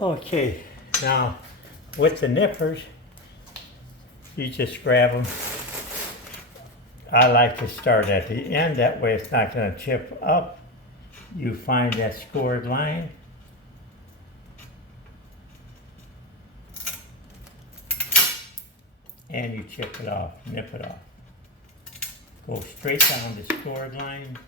Okay, now with the nippers, you just grab them. I like to start at the end, that way it's not going to chip up. You find that scored line. And you chip it off, nip it off. Go straight down the scored line.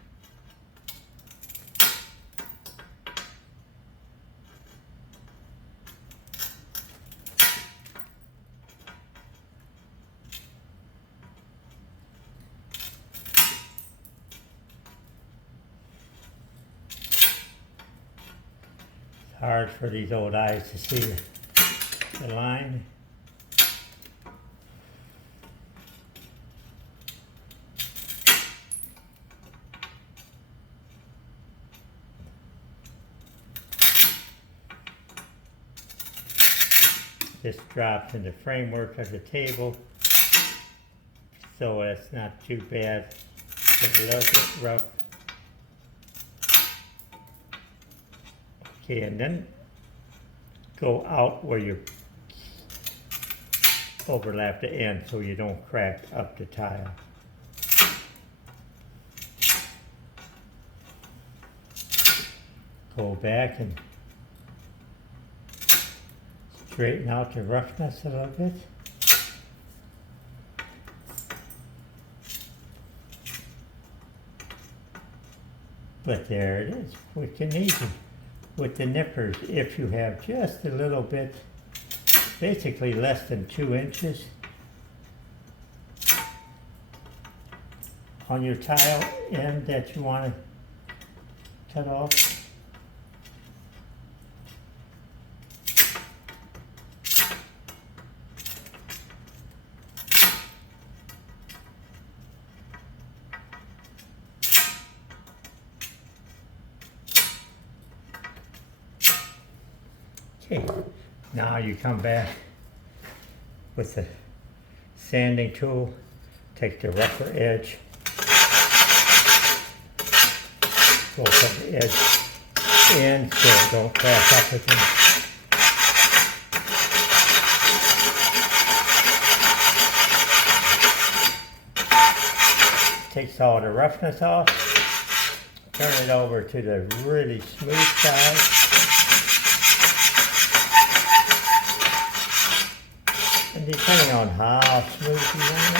It's hard for these old eyes to see the line. This drops in the framework of the table, so it's not too bad. It's a little bit rough. Okay, and then go out where you overlap the end so you don't crack up the tile. Go back and straighten out the roughness a little bit. But there it is, quick and easy. With the nippers, if you have just a little bit, basically less than 2 inches on your tile end that you want to cut off. Okay, now you come back with the sanding tool, take the rougher edge, go from the edge in so it don't crack up again. Takes all the roughness off, turn it over to the really smooth side. And depending on how smooth you want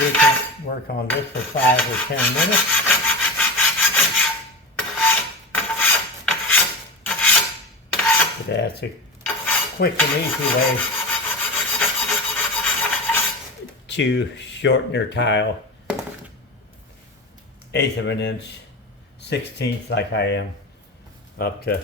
it, you can work on this for 5 or 10 minutes. But that's a quick and easy way to shorten your tile 1/8 of an inch, 1/16 like I am, up to